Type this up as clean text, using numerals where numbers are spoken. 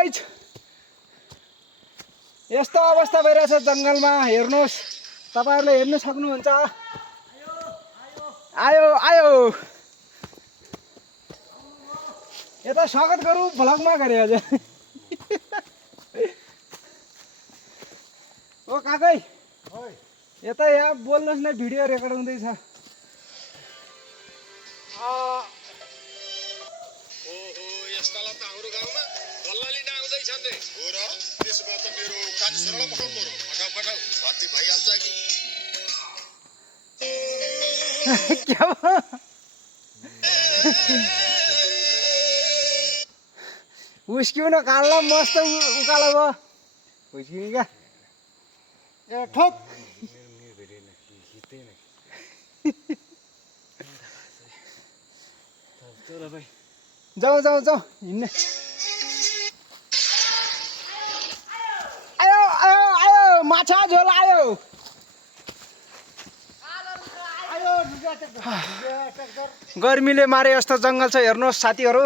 guys यस्तो अवस्था भइरहेछ जङ्गलमा हेर्नुहोस् तपाईहरुले हेर्न सक्नुहुन्छ आयो आयो यता स्वागत गरौँ भ्लगमा गरे अझ ओ काकै यता यहाँ बोल्नुहोस् न भिडियो रेकर्ड हुँदैछ यस्तालाई त हाम्रो गाउँमा बल्ल लिन आउँदैछन् रे हो र त्यसो भए त मेरो काजी सरलाई पठाउनु पर्यो पठाउ भर्ती भइहाल्छ कि क्या उस्किउन काल्ला मस्त उकालो भयो उस्किनु क्या ए ठोक जाऊ जाऊ जाऊ हिँड्ने आयो आयो आयो माछा झोल आयो गर्मीले मारे यस्तो जङ्गल छ हेर्नुहोस् साथीहरू